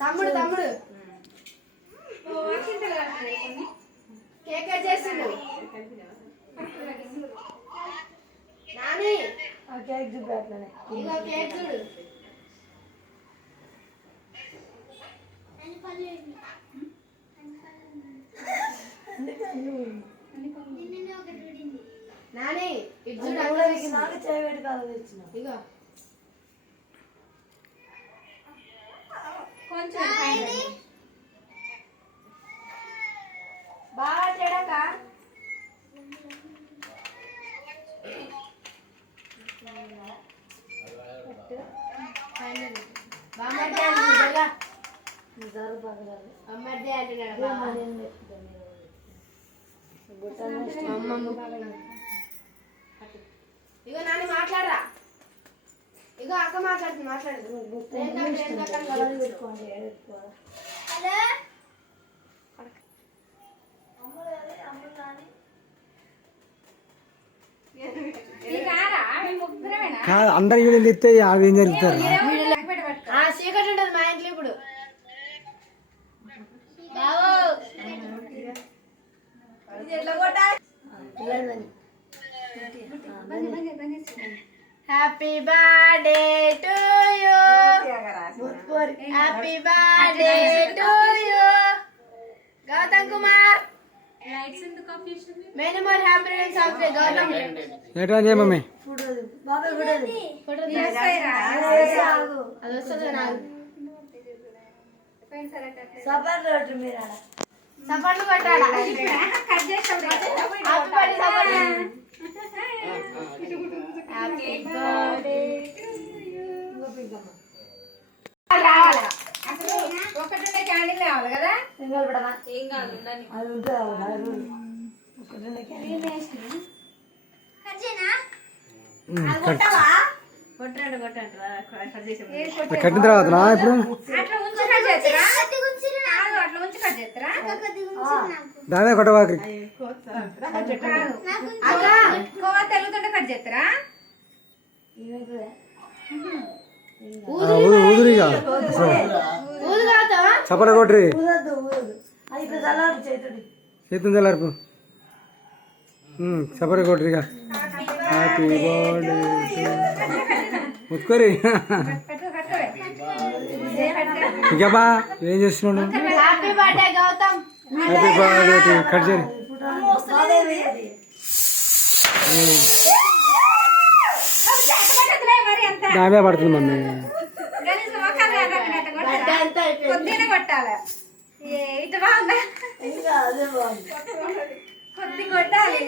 తమ్ముడు తమ్ముడు కేక్ చేసిండు నాని కేక్ చూడు అట్లనే ఇగో కేక్ చూడు నాని ఇది చూడు నాకు చేయబెట్టి కాదు తెచ్చిన ఇగో కొంచెం బాగా చెడక ఇగో నాని మాట్లాడరా ఇగో అక్క మాట్లాడుతుంది మాట్లాడదు అందరు వీడియోలు ఇస్తే అవి ఏం జరుగుతారు చీకటి ఉంటుంది మా ఇంట్లో ఇప్పుడు happy birthday to you happy birthday to you Gautam Kumar many more happy returns of the Gautam ఏటా జే మమ్మీ ఫోటో అది వస్తుంది నాకు సపర్లు కొట్టాలా హ్యాపీ బర్త్డే రావాలా అసలు ఒకటి క్యాండిల్ రావాలి కదా ఏం కాదు కట్టిన తర్వాత ఇప్పుడు దానే కొట్టవాకి తెలుగుతుంటే కట్ చేస్తారా ఊదురిగా చపర కొట్రి చేతులు చల్లార్పు చపర కొట్రిగా హ్యాపీ బర్త్డే ముత్తుకోరి ఇంకేబా ఏం చేస్తున్నాడు happy birthday Gautam happy birthday cut చేయి నావే పడుతుంది మమ్మీ కొద్దిగా కొట్టాలి ఇటు బాగుందా కొద్ది కొట్టాలి